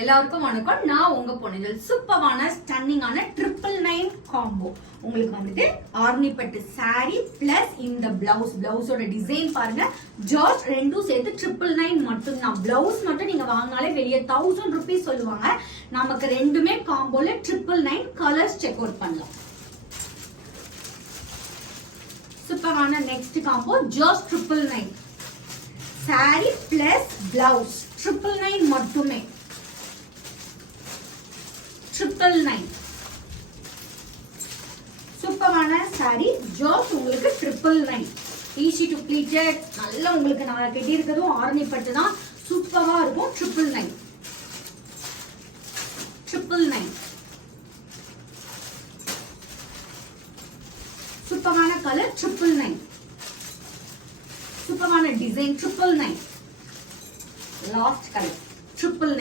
எல்லாருக்கும் வணக்கம். நான் உங்க பொண்ணுகள். சூப்பரான ஸ்டன்னிங்கான 999 காம்போ. உங்களுக்கு வந்துட்டு ஆர்னிபட்டு சாரி பிளஸ் இந்த பிளவுஸோட டிசைன் பாருங்க. ஜார்ஜ் ரெண்டும் சேர்த்து 999 மட்டும் தான். பிளவுஸ் மட்டும் நீங்க வாங்கினாலே வெளியே 1000 rupees சொல்லுவாங்க. நமக்கு ரெண்டுமே காம்போல 999 கலர்ஸ் செக் அவுட் பண்ணலாம். சூப்பரான next combo George 999 sorry plus blouse 999 மட்டுமே. 999 சூப்பரான சாரி ஜார்ஜ் உங்களுக்கு 999 ஈஸி டு ப்ளீட்டட். நல்ல உங்களுக்கு நான் கட்டி இருக்கிறதும் ஆரணி பட்டு தான். சூப்பரா இருக்கும். 999 சூப்பரான கலர் 999 சூப்பரான டிசைன் 999